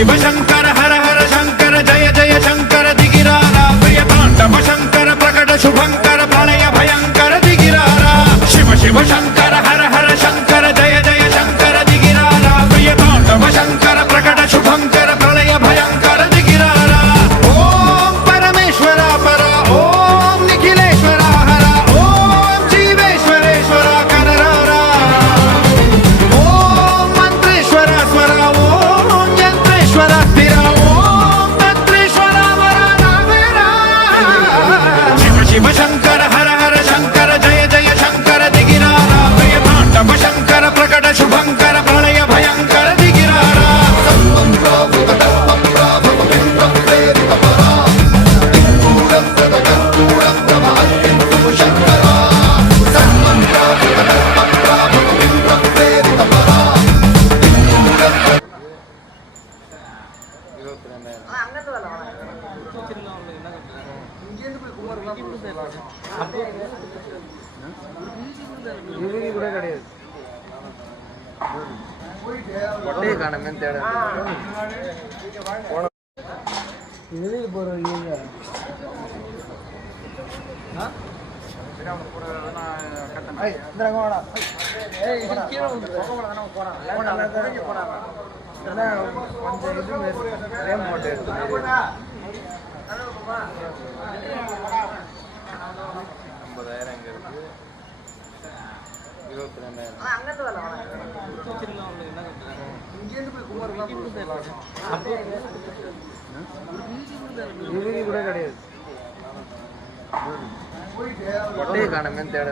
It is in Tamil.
शिव शंकर हर हर शंकर जय जय शंकर दिगिरारा प्रिय तांडव शंकर प्रकट शुभंकर प्रलय भयंकर दिगिरारा शिव शिव शंकर हर हर शंकर जय जय शंकर दिगिरारा प्रिय तांडव शंकर प्रकट शुभंकर प्रलय भयंकर दिगिरारा ओम परमेश्वरा परा ओम निखिलेश्वरा हरा ओम जीवेश्वरेश्वरा कररारा ओम मंत्रेश्वरा स्वरा ओम यंत्रेश्वरा स्थिरा ओम तंत्रेश्वरा वरा नावेरा शिव शिव शंकर हर हर शंकर जय जय शंकर दिगिरारा प्रिय तांडव शंकर प्रकट शुभंकर प्रलय भयंकर दिगिरारा கூட கிடையாது ஒட்டே காணமே தேட இதுல போற இல்ல ஏய் இந்தங்க வாடா ஏய் இது கீழ வந்து போகலாம் போறா போடா போடா கொஞ்சம் இது ரேம் மோட் எடுத்து 50000 எங்க இருக்கு 22000 அங்கத்து வரல இங்க இருந்து போய் குமார் இது கூட கிடையாது ஒட்டே காணமே தேட